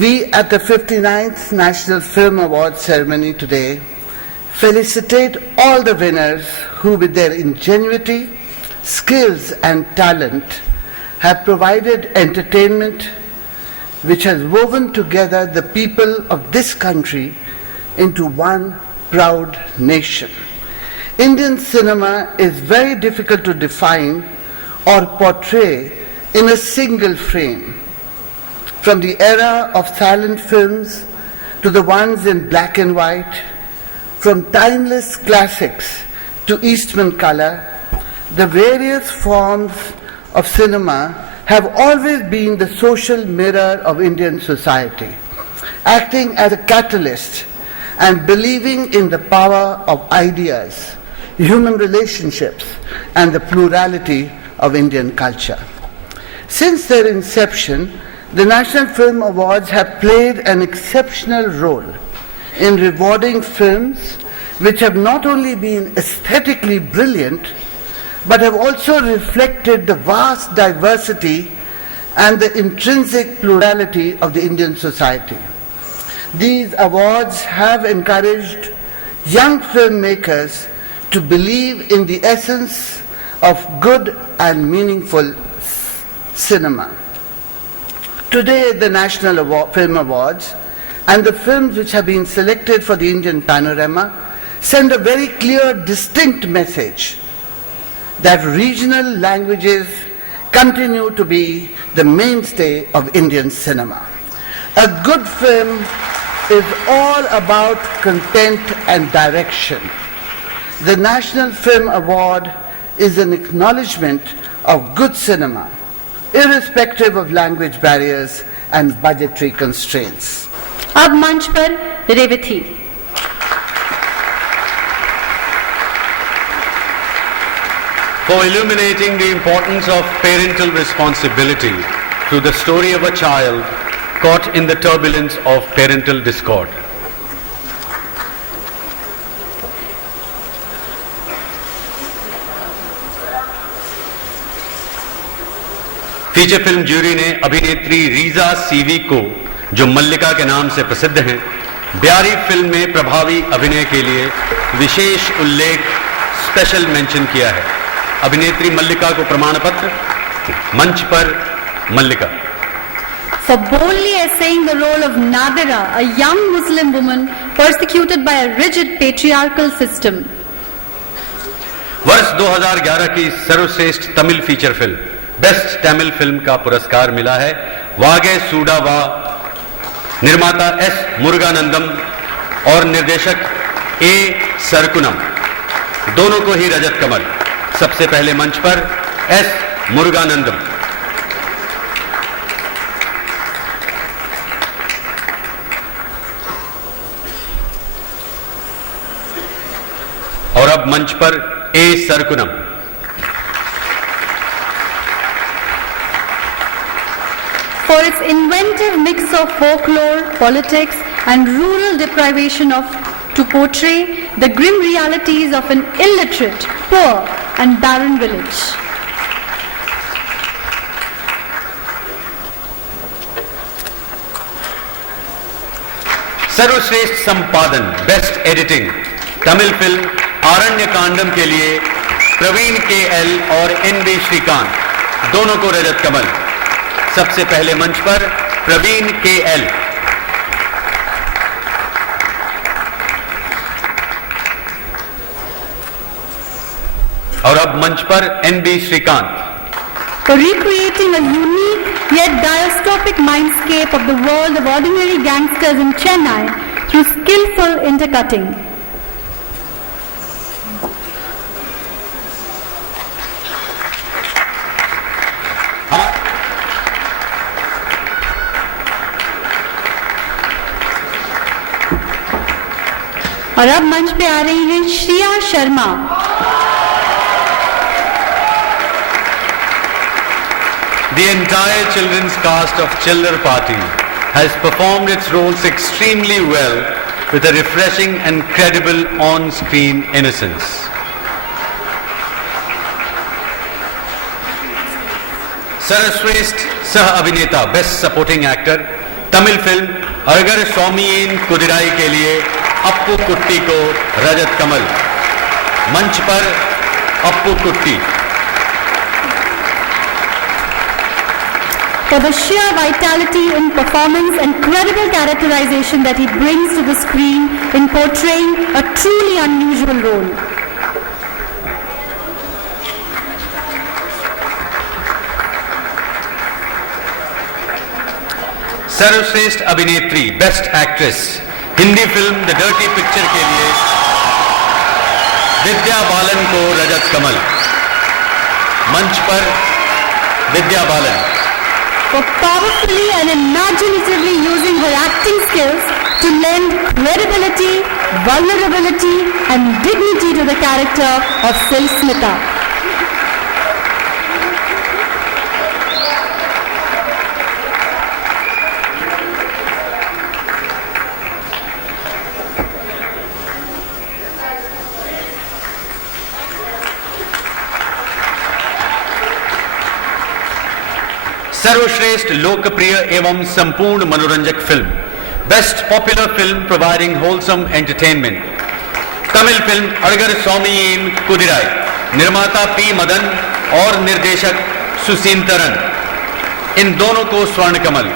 We at the 59th National Film Awards ceremony today felicitate all the winners who with their ingenuity, skills and talent have provided entertainment which has woven together the people of this country into one proud nation. Indian cinema is very difficult to define or portray in a single frame. From the era of silent films to the ones in black and white, from timeless classics to Eastman color, the various forms of cinema have always been the social mirror of Indian society, acting as a catalyst and believing in the power of ideas, human relationships, and the plurality of Indian culture. Since their inception, the National Film Awards have played an exceptional role in rewarding films which have not only been aesthetically brilliant, but have also reflected the vast diversity and the intrinsic plurality of the Indian society. These awards have encouraged young filmmakers to believe in the essence of good and meaningful cinema. Today, the National Film Awards and the films which have been selected for the Indian panorama send a very clear, distinct message that regional languages continue to be the mainstay of Indian cinema. A good film is all about content and direction. The National Film Award is an acknowledgement of good cinema, irrespective of language barriers and budgetary constraints. अब मंच पर Revati. For illuminating the importance of parental responsibility through the story of a child caught in the turbulence of parental discord. Feature film jury ने अभिनेत्री Reeza CV को, जो मल्लिका के नाम से प्रसिद्ध हैं, ब्यारी फिल्म में प्रभावी अभिनय के लिए विशेष उल्लेख स्पेशल मेंशन किया है। अभिनेत्री मल्लिका को प्रमाण पत्र। मंच पर मल्लिका। For boldly essaying the role of Nadira, a young Muslim woman persecuted by a rigid patriarchal system. वर्ष 2011 की सर्वश्रेष्ठ Tamil feature film best Tamil film का पुरस्कार मिला है वागे सूडावा, निर्माता एस मुरुगानंदम और निर्देशक ए सरकुनम, दोनों को ही रजत कमल। सबसे पहले मंच पर एस मुरुगानंदम। और अब मंच पर ए सरकुनम। For its inventive mix of folklore, politics, and rural deprivation to portray the grim realities of an illiterate, poor, and barren village. सर्वश्रेष्ठ संपादन बेस्ट एडिटिंग तमिल फिल्म आरण्य कांडम के लिए प्रवीण के एल और एन बी श्रीकांत, दोनों को रजत कमल। सबसे पहले मंच पर प्रवीण के एल। और अब मंच पर N B Srikanth. For recreating a unique yet dystopic mindscape of the world of ordinary gangsters in Chennai through skillful intercutting. और अब मंच पे आ रही हैं Shriya Sharma. The entire children's cast of Chiller Party has performed its roles extremely well with a refreshing and credible on-screen innocence. सर्वश्रेष्ठ सह अभिनेता best supporting actor Tamil film Azhagar Samiyin Kuthirai के लिए अप्पू कुट्टी को रजत कमल। मंच पर अप्पू कुट्टी। For the sheer vitality in performance and credible characterization that he brings to the screen in portraying a truly unusual role. सर्वश्रेष्ठ अभिनेत्री best actress Hindi film the dirty picture के लिए विद्या बालन को रजत कमल। मंच पर Vidya Balan. For powerfully and imaginatively using her acting skills to lend credibility, vulnerability and dignity to the character of Sil Smita. सर्वश्रेष्ठ लोकप्रिय एवं संपूर्ण मनोरंजक film best popular film providing wholesome entertainment Tamil film Azhagar Samiyin Kuthirai. निर्माता पी मदन और निर्देशक सुसींतरन। इन दोनों को स्वर्ण कमल।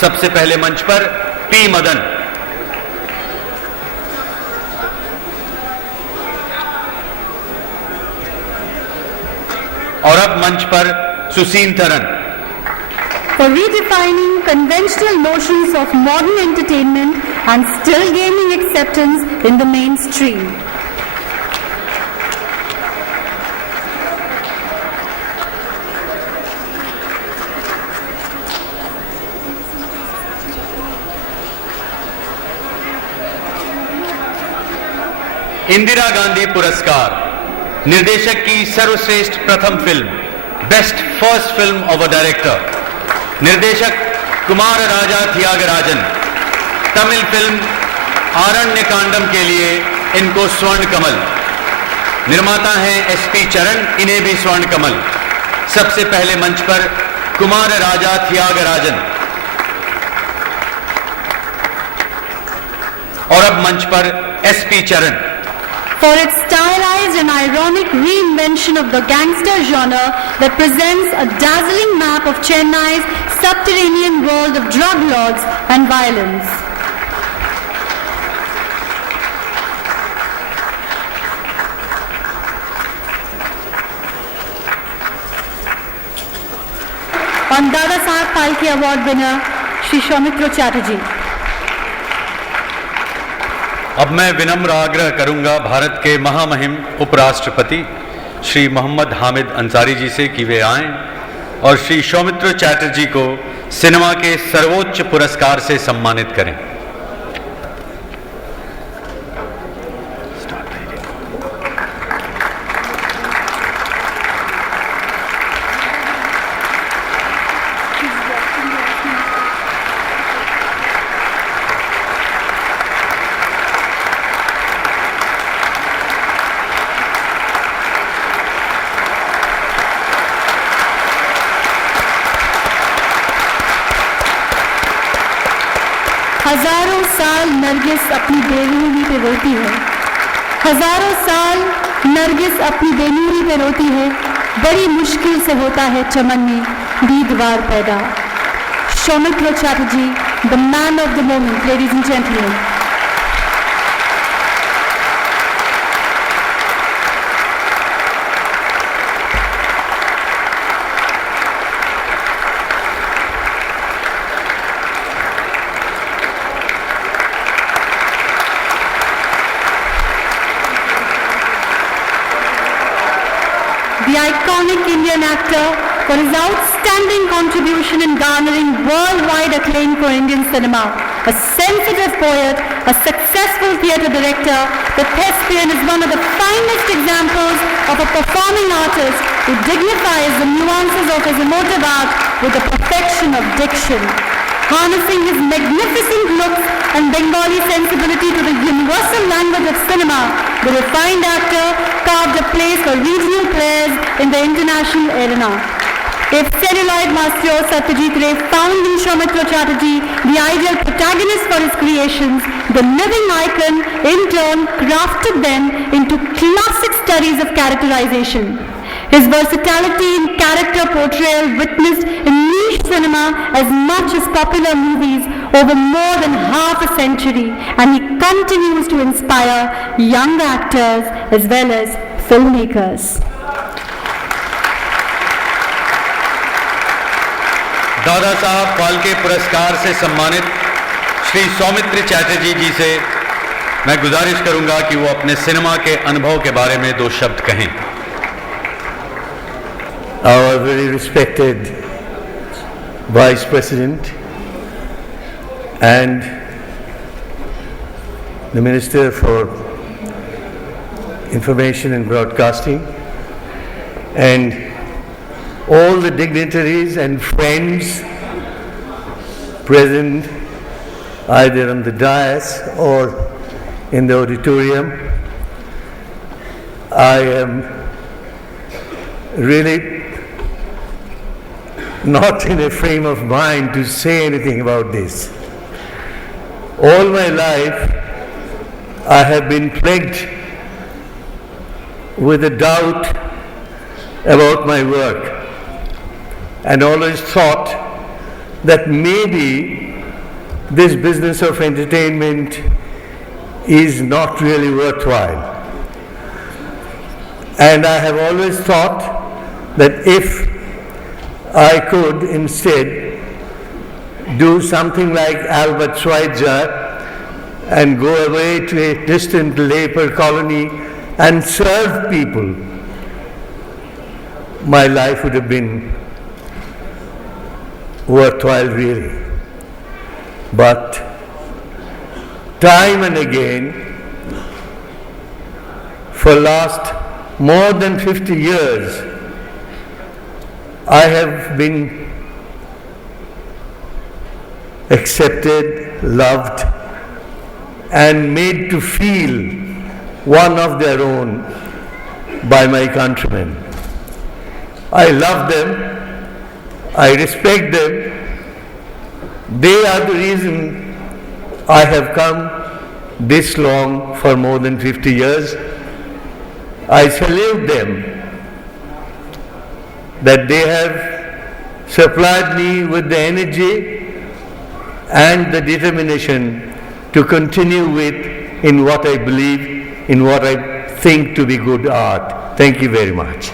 सबसे पहले मंच पर पी मदन। और अब मंच पर सुसींतरन। For redefining conventional notions of modern entertainment and still gaining acceptance in the mainstream. Indira Gandhi पुरस्कार निर्देशक की सर्वश्रेष्ठ प्रथम film best first film of a director निर्देशक कुमार राजा थियागराजन। तमिल फिल्म आरण्य कांडम के लिए इनको स्वर्ण कमल। निर्माता हैं एसपी चरण, इन्हें भी स्वर्ण कमल। सबसे पहले मंच पर कुमार राजा थियागराजन। और अब मंच पर एसपी चरण। For its stylized and ironic reinvention of the gangster genre that presents a dazzling map of Chennai's subterranean world of drug lords and violence. On Dada Saheb Phalke Award winner, Shri Soumitra Chatterjee. अब मैं विनम्र आग्रह करूंगा भारत के महामहिम उपराष्ट्रपति श्री मोहम्मद हामिद अंसारी जी से कि वे आएं और श्री सौमित्र चैटर्जी को सिनेमा के सर्वोच्च पुरस्कार से सम्मानित करें। हजारों साल नरगिस अपनी बेनूरी पे रोती है। हजारों साल नरगिस अपनी बेनूरी पे रोती है। बड़ी मुश्किल से होता है चमन में दीदवार पैदा। Soumitra Chatterjee, the man of the moment, ladies and gentleman. The iconic Indian actor for his outstanding contribution in garnering worldwide acclaim for Indian cinema. A sensitive poet, a successful theatre director, the thespian is one of the finest examples of a performing artist who dignifies the nuances of his emotive art with the perfection of diction. Harnessing his magnificent looks and Bengali sensibility to the universal language of cinema, the refined actor carved a place for regional players in the international arena. If celluloid master Satyajit Ray found in Soumitra Chatterjee the ideal protagonist for his creations, the living icon in turn crafted them into classic studies of characterization. His versatility in character portrayal witnessed in niche cinema as much as popular movies over more than half a century, and he continues to inspire young actors as well as filmmakers. Dada Saheb Phalke पुरस्कार से सम्मानित श्री सौमित्र चैटर्जी जी से मैं गुजारिश करूंगा कि वो अपने सिनेमा के अनुभव के बारे में दो शब्द कहें. Our very respected Vice President and the Minister for Information and Broadcasting, and all the dignitaries and friends present either on the dais or in the auditorium. I am really not in a frame of mind to say anything about this. All my life I have been plagued with a doubt about my work, and always thought that maybe this business of entertainment is not really worthwhile. And I have always thought that if I could instead do something like Albert Schweitzer and go away to a distant labor colony and serve people, my life would have been worthwhile really. But time and again, for last more than 50 years, I have been accepted, loved, and made to feel one of their own by my countrymen. I love them, I respect them. They are the reason I have come this long for more than 50 years. I salute them that they have supplied me with the energy and the determination to continue with in what I believe, in what I think to be good art. Thank you very much.